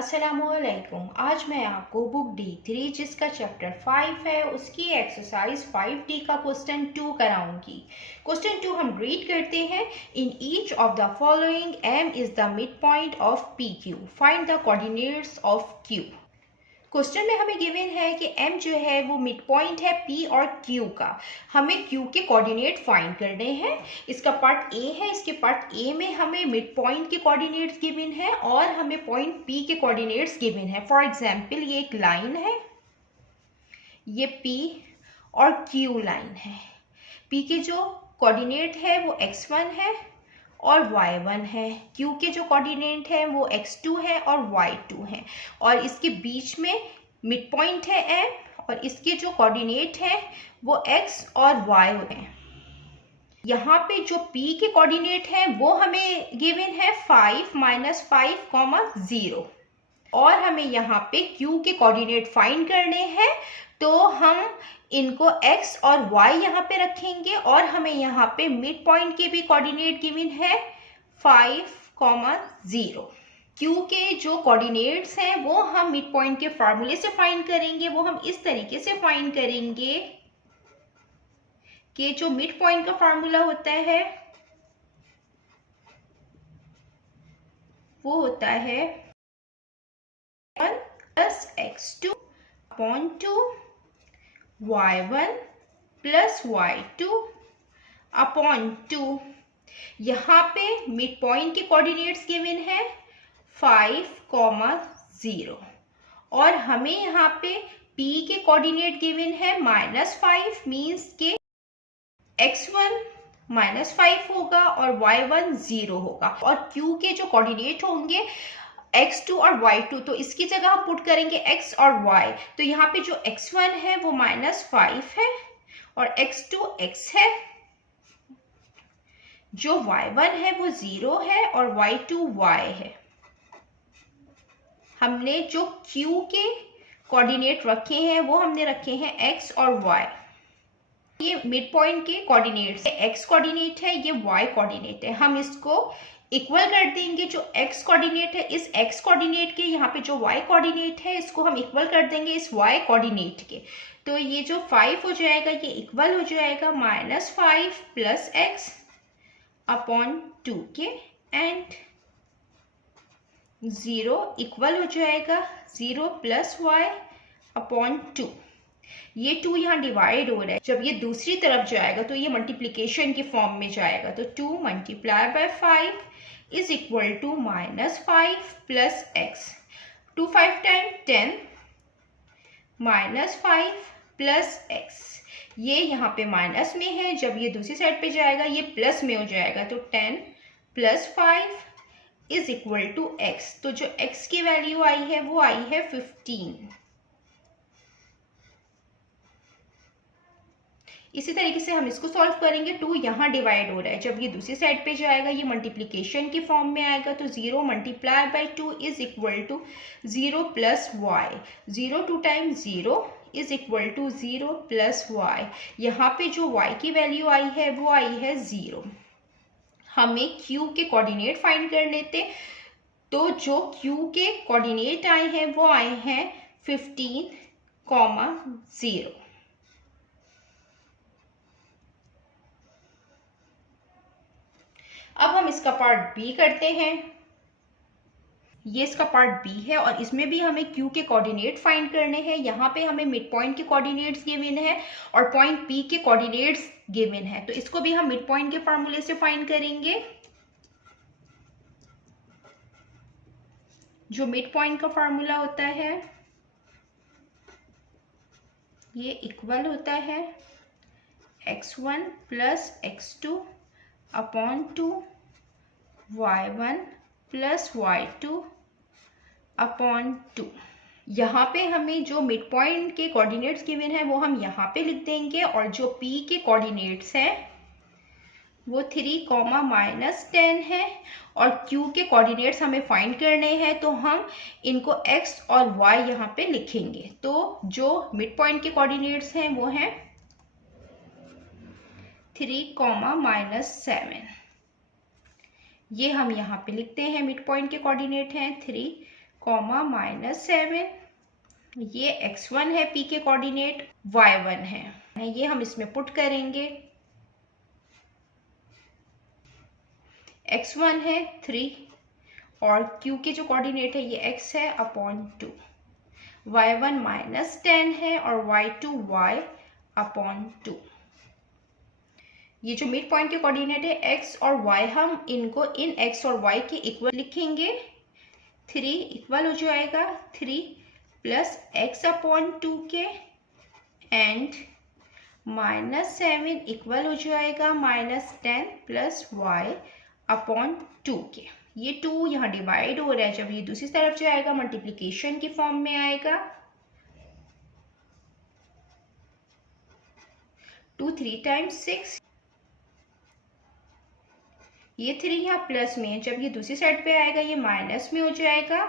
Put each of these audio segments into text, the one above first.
अस्सलामुअलैकुम। आज मैं आपको बुक D3 जिसका चैप्टर 5 है उसकी एक्सरसाइज 5D का क्वेश्चन 2 कराऊंगी। क्वेश्चन 2 हम रीड करते हैं। In each of the following M is the mid point of PQ, find the coordinates of Q। Question में हमें गिवन है कि M जो है वो मिड पॉइंट है P और Q का। हमें Q के कोऑर्डिनेट फाइंड करने हैं। इसका पार्ट A है, इसके पार्ट A में हमें मिड पॉइंट के कोऑर्डिनेट्स गिवन है और हमें पॉइंट P के कोऑर्डिनेट्स गिवन है। फॉर एग्जांपल ये एक लाइन है, ये P और Q लाइन है। P के जो कोऑर्डिनेट है वो x1 है और y1 है। Q के जो कोऑर्डिनेट है वो x2 है और y2 है और इसके बीच में मिड पॉइंट है M और इसके जो कोऑर्डिनेट है वो x और y है। यहाँ पे जो P के कोऑर्डिनेट है वो हमें गिवन है 5 -5, 0 और हमें यहाँ पे Q के कोऑर्डिनेट फाइंड करने हैं। तो हम इनको x और y यहाँ पे रखेंगे और हमें यहाँ पे मिड पॉइंट के भी कोऑर्डिनेट गिवन है 5, 0। Q के जो कोऑर्डिनेट्स हैं वो हम मिड पॉइंट के फार्मूले से फाइंड करेंगे। वो हम इस तरीके से फाइंड करेंगे कि जो मिड पॉइंट का फार्मूला होता है वो होता है 1 + x2 upon 2 y1 + y2 upon 2। यहाँ पे मिड पॉइंट के कोऑर्डिनेट्स गिवन है 5, 0 और हमें यहाँ पे P के कोऑर्डिनेट गिवन है -5, मीन्स के x1 -5 होगा और y1 0 होगा और Q के जो कोऑर्डिनेट होंगे x2 और y2, तो इसकी जगह हम पुट करेंगे x और y। तो यहाँ पे जो x1 है वो -5 है और x2 x है, जो y1 है वो 0 है और y2 y है। हमने जो Q के कोऑर्डिनेट रखे हैं वो हमने रखे हैं x और y। ये मिड पॉइंट के कोऑर्डिनेट्स है, x कोऑर्डिनेट है, ये y कोऑर्डिनेट है। हम इसको इक्वल कर देंगे। जो x कोऑर्डिनेट है इस x कोऑर्डिनेट के, यहाँ पे जो y कोऑर्डिनेट है इसको हम इक्वल कर देंगे इस y कोऑर्डिनेट के। तो ये जो 5 हो जाएगा ये इक्वल हो जाएगा -5 + x अपॉन 2 के एंड 0 इक्वल हो जाएगा 0 + y अपॉन 2। ये 2 यहाँ डिवाइड हो रहा है, जब ये दूसरी तरफ जाएगा तो ये मल्टीप्लिकेशन की फॉर्म में जाएगा। तो 2 × 5 is equal to -5 + x। 2 5 time 10 -5 + x। ये यहाँ पे माइनस में है, जब ये दूसरी साइड पे जाएगा ये प्लस में हो जाएगा। तो 10 + 5 इज इक्वल टू x। तो जो x की वैल्यू आई है वो आई है 15। इसी तरीके से हम इसको सॉल्व करेंगे। 2 यहाँ डिवाइड हो रहा है, जब ये दूसरी साइड पे जाएगा ये मल्टीप्लिकेशन की फॉर्म में आएगा। तो 0 × 2 is equal to 0 + y। 0 2 time 0 is equal to 0 + y। यहाँ पे जो y की वैल्यू आई है वो आई है 0। हमें Q के कोऑर्डिनेट फाइंड करने थे, तो जो Q के कोऑर्डिनेट आए हैं वो आए हैं 15, 0। अब हम इसका पार्ट B करते हैं। ये इसका पार्ट B है और इसमें भी हमें Q के कोऑर्डिनेट फाइंड करने हैं। यहाँ पे हमें मिड पॉइंट के कोऑर्डिनेट्स गिवन है और पॉइंट P के कोऑर्डिनेट्स गिवन है। तो इसको भी हम मिड पॉइंट के फार्मूले से फाइंड करेंगे। जो मिड पॉइंट का फार्मूला होता है ये इक्वल होता है x1 + x2 upon 2 y1 + y2 upon 2। यहाँ पे हमें जो मिड पॉइंट के कोऑर्डिनेट्स गिवन है वो हम यहाँ पे लिख देंगे और जो P के कोऑर्डिनेट्स हैं वो 3, -10 है और Q के कोऑर्डिनेट्स हमें फाइंड करने हैं। तो हम इनको x और y यहाँ पे लिखेंगे। तो जो मिड पॉइंट के कोऑर्डिनेट्स हैं वो हैं 3, -7। ये हम यहाँ पे लिखते हैं। मिड पॉइंट के कोऑर्डिनेट हैं 3, कॉमा -7, ये x1 है, p के कोऑर्डिनेट, y1 है, ये हम इसमें पुट करेंगे। x1 है 3 और q के जो कोऑर्डिनेट है ये x है अपॉन 2, y1 -10 है और y2 y अपॉन 2। ये जो मिड पॉइंट के कोऑर्डिनेट है x और y, हम इनको इन x और y के इक्वल लिखेंगे। 3 इक्वल हो जाएगा 3 प्लस x अपॉन 2 के, एंड -7 इक्वल हो जाएगा -10 प्लस y अपॉन 2 के। ये 2 यहाँ डिवाइड हो रहा है, जब ये दूसरी तरफ जाएगा मल्टीप्लिकेशन की फॉर्म में आएगा। 2 3 टाइम्स 6, ये 3 यहाँ प्लस में है, जब ये दूसरी साइड पे आएगा ये माइनस में हो जाएगा।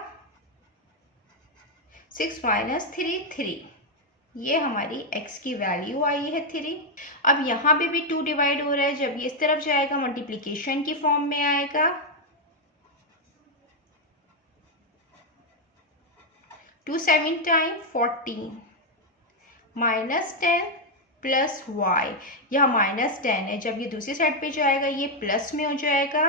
6 माइनस 3 3, ये हमारी x की वैल्यू आई है 3। अब यहाँ पे भी 2 डिवाइड हो रहा है, जब ये इस तरफ जाएगा मल्टीप्लिकेशन की फॉर्म में आएगा। 2 7 टाइम 14 -10 प्लस y, यहाँ -10 है, जब ये दूसरी साइड पे जाएगा ये प्लस में हो जाएगा।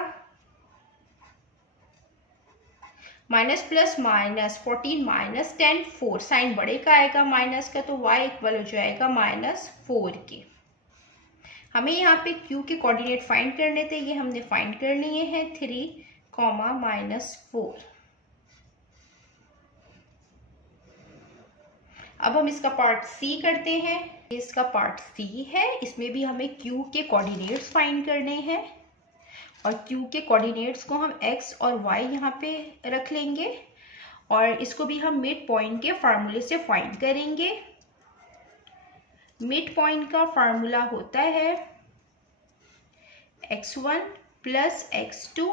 माइनस प्लस माइनस 14 -10 4, साइन बड़े का आएगा माइनस का, तो y इक्वल हो जाएगा -4 के। हमें यहाँ पे q के कोऑर्डिनेट फाइंड करने थे, ये हमने फाइंड कर लिए हैं 3, -4। अब हम इसका पार्ट सी करते हैं। इसका पार्ट सी है, इसमें भी हमें q के कोऑर्डिनेट्स फाइंड करने हैं और q के कोऑर्डिनेट्स को हम x और y यहाँ पे रख लेंगे और इसको भी हम मिड पॉइंट के फार्मूले से फाइंड करेंगे। मिड पॉइंट का फार्मूला होता है x1 plus x2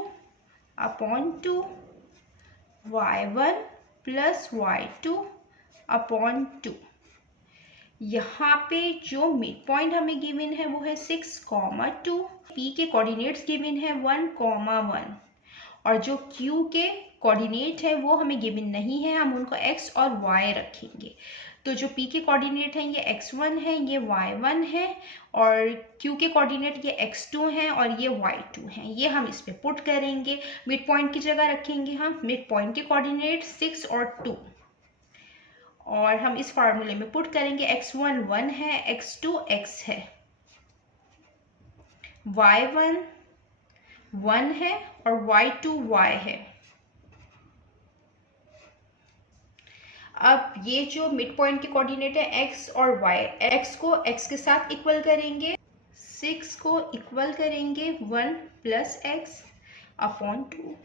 upon 2, y1 plus y2 upon 2। यहाँ पे जो मिड पॉइंट हमें गिवन है वो है 6,2, p के कोऑर्डिनेट्स गिवन है 1,1 और जो q के कोऑर्डिनेट है वो हमें गिवन नहीं है, हम उनको x और y रखेंगे। तो जो p के कोऑर्डिनेट हैं ये x1 है, ये y1 है और q के कोऑर्डिनेट ये x2 हैं और ये y2 हैं। ये हम इस पे पुट करेंगे, मिड पॉइंट की जगह रखेंगे हम मिड पॉइंट के कोऑर्डिनेट 6 और 2 और हम इस फार्मूले में पुट करेंगे। x1 1 है, x2 x है, y1 1 है और y2 y है। अब ये जो मिड पॉइंट के कोऑर्डिनेट है x और y, x को x के साथ इक्वल करेंगे, 6 को इक्वल करेंगे 1 प्लस x अपॉन 2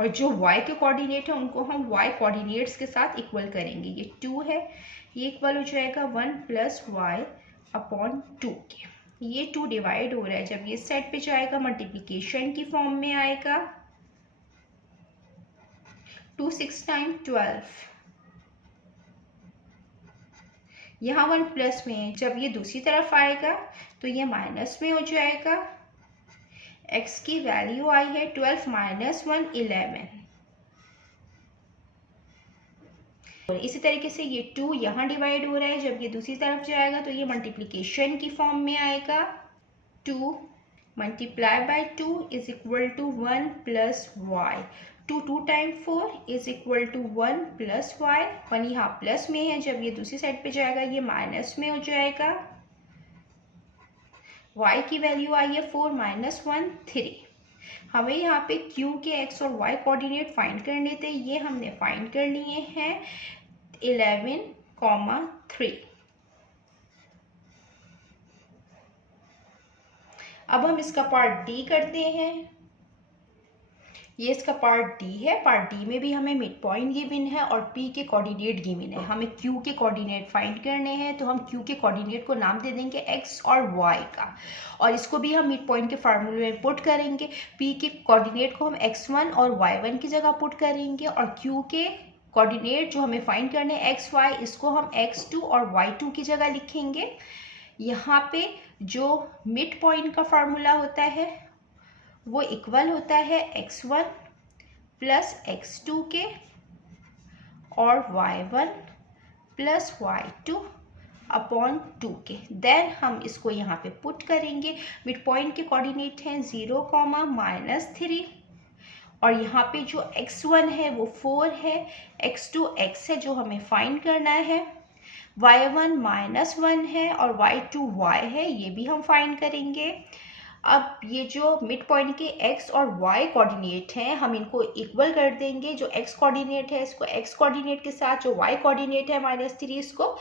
और जो y के कोऑर्डिनेट है उनको हम y कोऑर्डिनेट्स के साथ इक्वल करेंगे। ये 2 है, ये इक्वल हो जाएगा 1 प्लस y अपॉन 2 के। ये 2 डिवाइड हो रहा है, जब ये साइड पे जाएगा मल्टीप्लिकेशन की फॉर्म में आएगा। 2 6 टाइम 12, यहाँ 1 प्लस में है, जब ये दूसरी तरफ आएगा तो ये माइनस में हो जाएगा। x की वैल्यू आई है 12 माइनस 1 11 और इसी तरीके से ये 2 यहाँ डिवाइड हो रहा है, जब ये दूसरी तरफ जाएगा तो ये मल्टीप्लिकेशन की फॉर्म में आएगा। 2 multiply by 2 is equal to 1 plus y। 2 2 time 4 is equal to 1 plus y। 1 यहाँ प्लस में है, जब ये दूसरी साइड पे जाएगा ये माइनस में हो जाएगा। y की वैल्यू आई है 4 माइनस 1 3। हमें यहाँ पे q के x और y कोऑर्डिनेट फाइंड करने थे, ये हमने फाइंड कर लिए हैं 11,3। अब हम इसका पार्ट डी करते हैं। ये इसका पार्ट डी है। पार्ट डी में भी हमें मिड पॉइंट गिवन है और p के कोऑर्डिनेट गिवन है। हमें q के कोऑर्डिनेट फाइंड करने हैं, तो हम q के कोऑर्डिनेट को नाम दे देंगे x और y का और इसको भी हम मिड पॉइंट के फार्मूले में पुट करेंगे। p के कोऑर्डिनेट को हम x1 और y1 की जगह पुट करेंगे और q के कोऑर्डिनेट जो हमें फाइंड करने हैं x y, इसको हम x2 और y2 की जगह लिखेंगे। यहाँ पे जो मिड पॉइंट का फार्मूला होता है वो इक्वल होता है x1 प्लस x2 के और y1 प्लस y2 अपॉन 2 के। देन हम इसको यहाँ पे पुट करेंगे। मिड पॉइंट के कोऑर्डिनेट हैं 0, -3 और यहाँ पे जो x1 है वो 4 है, x2 x है जो हमें फाइंड करना है, y1 -1 है और y2 y है, ये भी हम फाइंड करेंगे। अब ये जो मिड पॉइंट के x और y कोऑर्डिनेट हैं हम इनको इक्वल कर देंगे। जो x कोऑर्डिनेट है इसको x कोऑर्डिनेट के साथ, जो y कोऑर्डिनेट है -3 इसको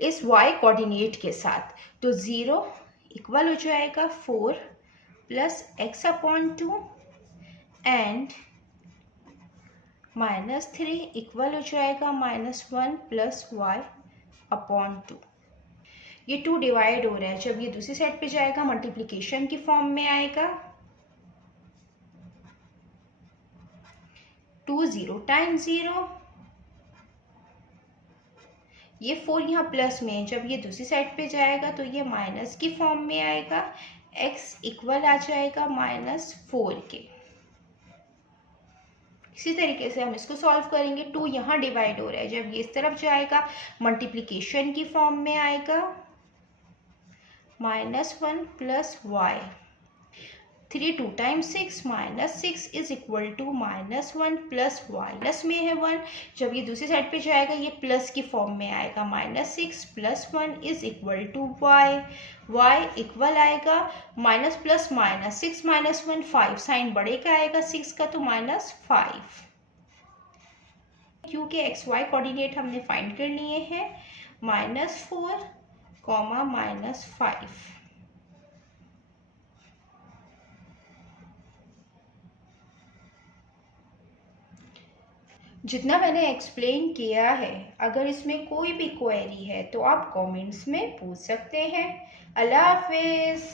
इस y कोऑर्डिनेट के साथ। तो 0 इक्वल हो जाएगा 4 plus x upon 2 and -3 equal हो जाएगा -1 प्लस y अपॉन 2। ये 2 डिवाइड हो रहा है, जब ये दूसरी साइड पे जाएगा मल्टीप्लिकेशन की फॉर्म में आएगा। 2 0 टाइम्स 0, ये 4 यहाँ प्लस में है, जब ये दूसरी साइड पे जाएगा तो ये माइनस की फॉर्म में आएगा। x इक्वल आ जाएगा -4 के। इसी तरीके से हम इसको सॉल्व करेंगे। 2 यहाँ डिवाइड हो रहा है, जब ये इस तरफ जाएगा मल्टीप्लिकेशन की फॉर्म में आएगा -1 plus y। 3 2 times 6 -6 is equal to -1 plus y। Plus में है 1, जब ये दूसरी साइड पे जाएगा ये प्लस की फॉर्म में आएगा -6 plus 1 is equal to y। y equal आएगा माइनस प्लस माइनस, 6 -1 5, साइन बड़े का आएगा 6 का तो -5। क्योंकि एक्स वाई कोऑर्डिनेट हमने फाइंड कर लिए हैं -4, -5। जितना मैंने एक्सप्लेन किया है, अगर इसमें कोई भी क्वेरी है तो आप कमेंट्स में पूछ सकते हैं। अल्लाह हाफिज़।